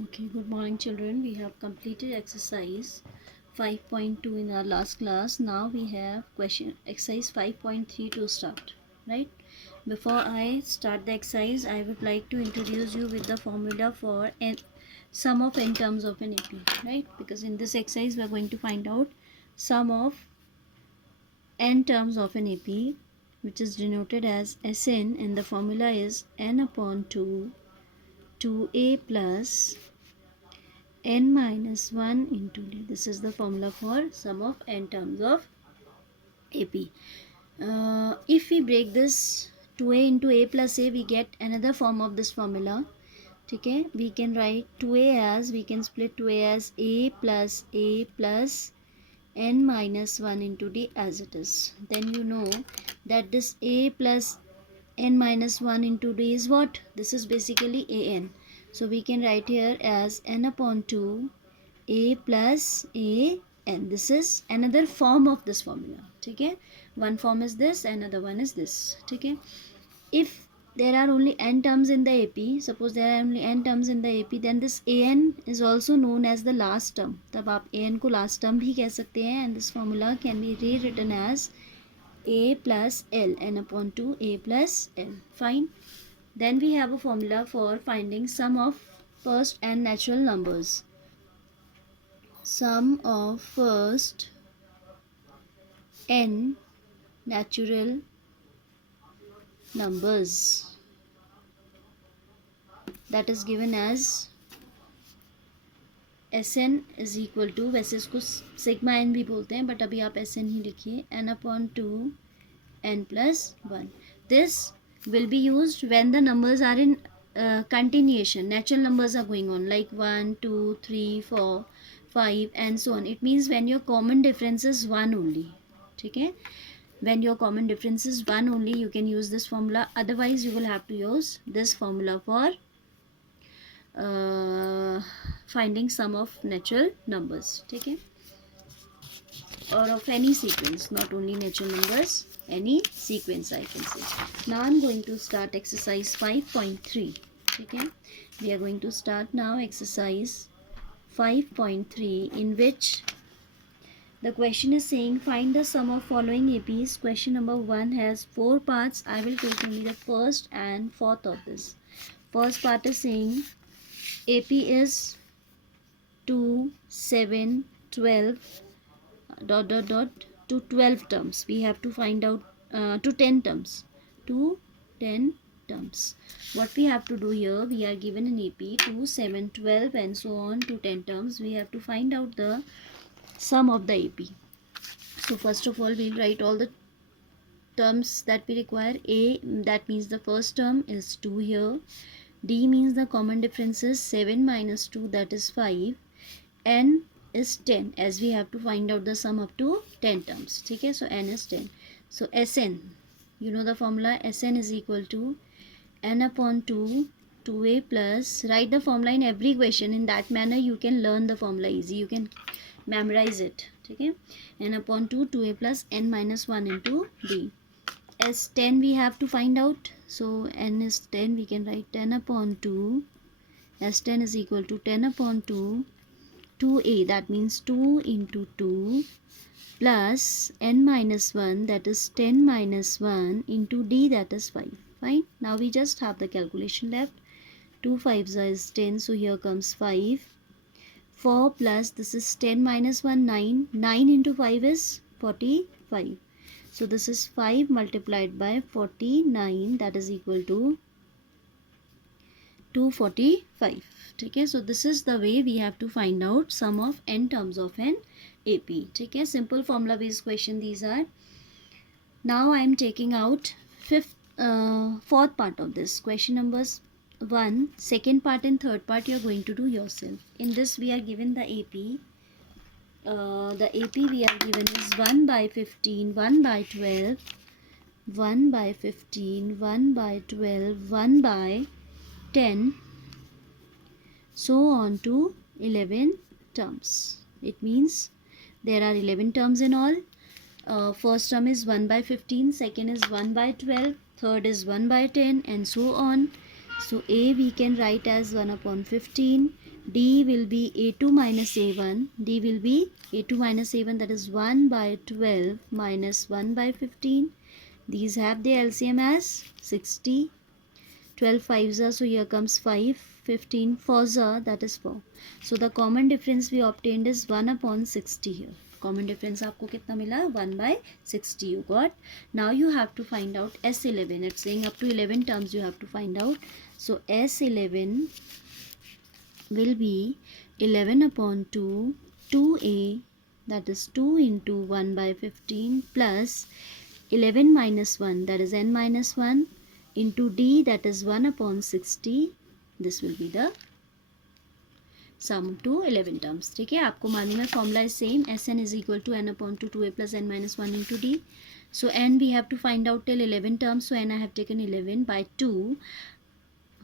Okay, good morning, children. We have completed exercise 5.2 in our last class. Now we have question exercise 5.3 to start, right? Before I start the exercise, I would like to introduce you with the formula for sum of n terms of an AP, right? Because in this exercise, we are going to find out sum of n terms of an AP, which is denoted as Sn, and the formula is n upon 2, 2a plus n minus 1 into d. This is the formula for sum of n terms of AP. If we break this 2a into a plus a, we get another form of this formula. Okay, we can write 2a as, we can split 2a as a plus n minus 1 into d as it is. Then you know that this a plus n minus 1 into d is what? This is basically an. So we can write here as n upon 2 a plus a n. This is another form of this formula. Okay, one form is this, another one is this. Okay, if there are only n terms in the AP, suppose there are only n terms in the AP, then this an is also known as the last term. तब आप an को last term भी कह सकते हैं, and this formula can be rewritten as a plus l, n upon 2 a plus l. Fine. Then we have a formula for finding sum of first and natural numbers. Sum of first n natural numbers, that is given as Sn is equal to, वैसे इसको sigma n भी बोलते हैं, but अभी आप Sn ही लिखिए, n upon 2 n plus 1. This will be used when the numbers are in continuation. Natural numbers are going on like 1, 2, 3, 4, 5 and so on. It means when your common difference is 1 only. Okay, when your common difference is 1 only, you can use this formula. Otherwise you will have to use this formula for finding sum of natural numbers. Okay, or of any sequence, not only natural numbers, any sequence I can say. Now I'm going to start exercise 5.3. Okay, we are going to start now exercise 5.3, in which the question is saying find the sum of following APs. Question number 1 has 4 parts. I will take only the first and fourth of this. First part is saying AP is 2, 7, 12 to 12 terms. We have to find out to 10 terms. To 10 terms. What we have to do here, we are given an AP 2, 7, 12 and so on to 10 terms. We have to find out the sum of the AP. So first of all, we'll write all the terms that we require. A, that means the first term is 2 here. D means the common difference is 7 minus 2, that is 5. N is 10, as we have to find out the sum up to 10 terms. Okay, so n is 10. So Sn, you know the formula, Sn is equal to n upon 2, 2a plus, write the formula in every question. In that manner you can learn the formula easy, you can memorize it. Okay, n upon 2, 2a plus n minus 1 into d. As 10 we have to find out, so n is 10, we can write 10 upon 2, as 10 is equal to 10 upon 2, 2a, that means 2 into 2 plus n minus 1, that is 10 minus 1 into d, that is 5. Fine. Now we just have the calculation left. 2 5s is 10, so here comes 5. 4 plus, this is 10 minus 1, 9. 9 into 5 is 45. So this is 5 multiplied by 49, that is equal to 245. Okay, so this is the way we have to find out sum of n terms of an AP. Okay, simple formula based question these are. Now I am taking out fourth part of this. Question numbers 1, second part and third part you are going to do yourself. In this we are given the AP. The AP we are given is 1 by 15, 1 by 12, 1 by 15, 1 by 12, 1 by 10, so on to 11 terms. It means there are 11 terms in all. First term is 1 by 15, second is 1 by 12, third is 1 by 10 and so on. So A we can write as 1 upon 15, D will be A2 minus A1. D will be A2 minus A1, that is 1 by 12 minus 1 by 15. These have the LCM as 60. 12 5s are, so here comes 5. 15 4s are, that is 4. So the common difference we obtained is 1 upon 60 here. Common difference आपको कितना मिला? 1 by 60 you got. Now you have to find out S11. It's saying up to 11 terms you have to find out. So S11 will be 11 upon 2, 2a, that is 2 into 1 by 15 plus 11 minus 1, that is n minus 1, into d, that is 1 upon 60. This will be the sum to 11 terms. ठीक है, आपको मालूम है formula is same, Sn is equal to n upon 2, 2a plus n minus 1 into d. So n we have to find out till 11 terms. So n I have taken 11 by 2.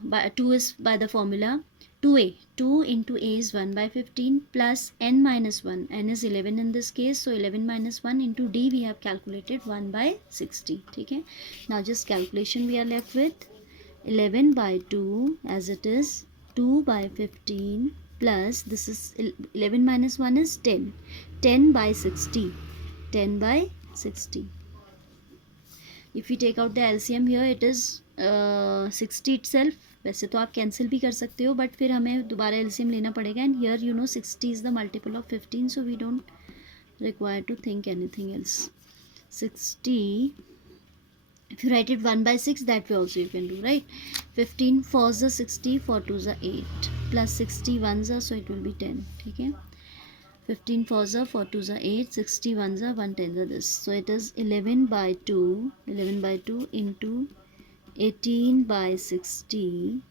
By 2 is by the formula 2a. 2 into a is 1 by 15 plus n minus 1. N is 11 in this case. So 11 minus 1 into d we have calculated 1 by 60. ठीक है, now just calculation we are left with 11 by 2 as it is 2 by 15 plus this is 11 minus 1 is 10. 10 by 60. 10 by 60. If we take out the LCM here it is 60 itself. वैसे तो आप cancel भी कर सकते हो but फिर हमें दोबारा LCM लेना पड़ेगा and here you know 60 is the multiple of 15 so we don't require to think anything else. 60, if you write it 1 by 6 that way also you can do, right? 15 4s are 60, 4 2s are 8 plus 60 1s are, so it will be 10. ठीक है, 15 4s are 4 2s are 8, 60 1s are 1 10s are this. So it is 11 by 2, 11 by 2 into 18 by 60,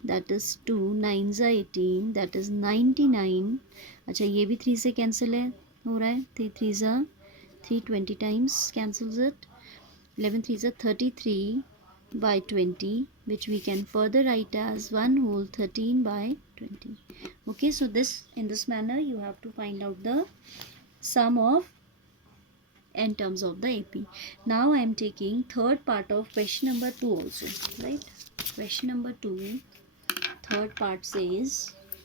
that is 2, 9s are 18, that is 99. अच्छा ये भी 3 से cancel है, हो रहा है 3 3s are 3, 20 times cancels it. 11 3s are 33 by 20, which we can further write as 1 whole 13 by 20. Okay, so this in this manner you have to find out the sum of n terms of the AP. Now I am taking third part of question number 2 also, right? Question number 2, third part says,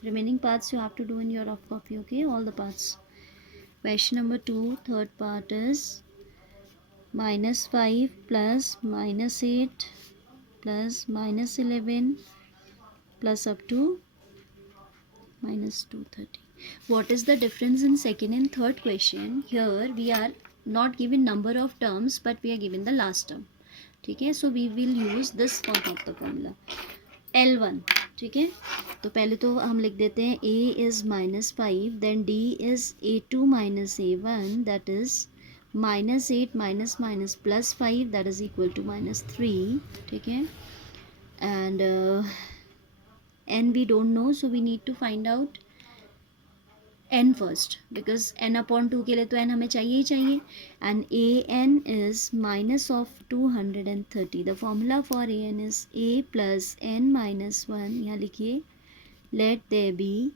remaining parts you have to do in your rough copy, okay, all the parts. Question number 2, third part is minus 5 plus minus 8 plus minus 11 plus up to minus 230. What is the difference in second and third question? Here we are not given number of terms but we are given the last term. ठीक है, so we will use this form of the formula L1. ठीक है, तो पहले तो हम लिख देते हैं A is minus 5, then D is A2 minus A1, that is minus 8 minus minus plus 5, that is equal to minus 3. ठीक है, and n we don't know, so we need to find out n first because n upon 2 के लिए तो n हमें चाहिए ही चाहिए. And an is minus of 230. The formula for an is a plus n minus 1. यहाँ लिखिए let there be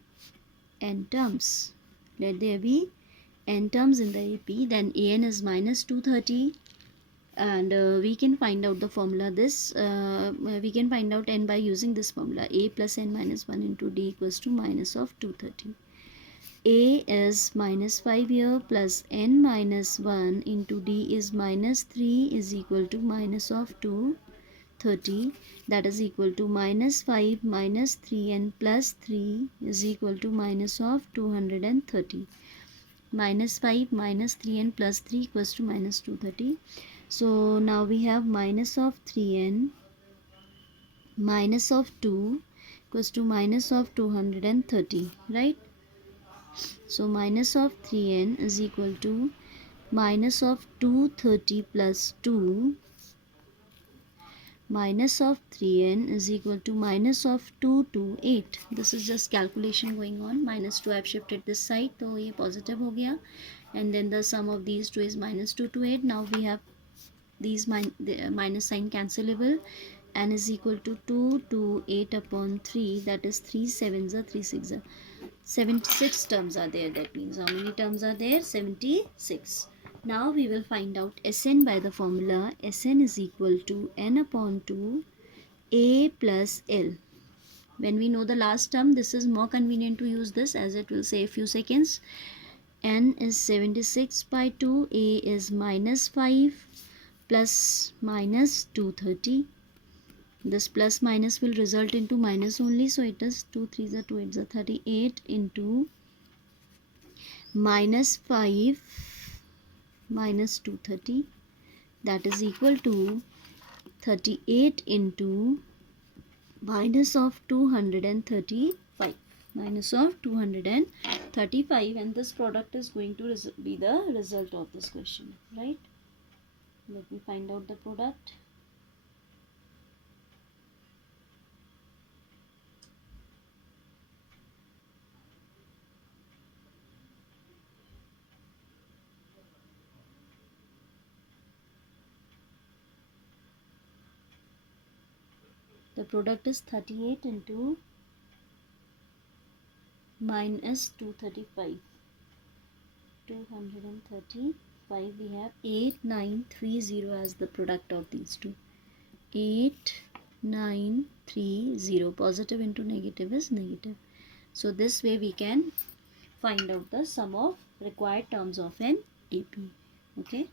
n terms. Let there be n terms in the AP. Then an is minus 230. And we can find out the formula this we can find out n by using this formula a plus n minus 1 into d equals to minus of 230. A is minus 5 here plus n minus 1 into d is minus 3 is equal to minus of 230, that is equal to minus 5 minus 3 and plus 3 is equal to minus of 230. Minus 5 minus 3 and plus 3 equals to minus 230. So now we have minus of 3n minus of 2 equals to minus of 230, right? So minus of 3n is equal to minus of 230 plus 2 minus of 3n is equal to minus of 228. This is just calculation going on. Minus 2 I have shifted this side, so ये positive हो गया. And then the sum of these two is minus 228. Now we have these minus sign cancelable. N is equal to 228 upon 3, that is 3 7s are 3 6s are 76 terms are there. That means how many terms are there? 76. Now we will find out Sn by the formula Sn is equal to n upon 2 a plus l. When we know the last term, this is more convenient to use this, as it will save few seconds. N is 76 by 2, A is minus 5 plus minus 230. This plus minus will result into minus only, so it is 2 3s are 2 8s are 38 into minus 5 minus 230, that is equal to 38 into minus of 235, minus of 235, and this product is going to be the result of this question, right? Let me find out the product. The product is 38 into minus 235. 235, we have 8930 as the product of these two. 8930, positive into negative is negative. So this way we can find out the sum of required terms of an AP. Okay.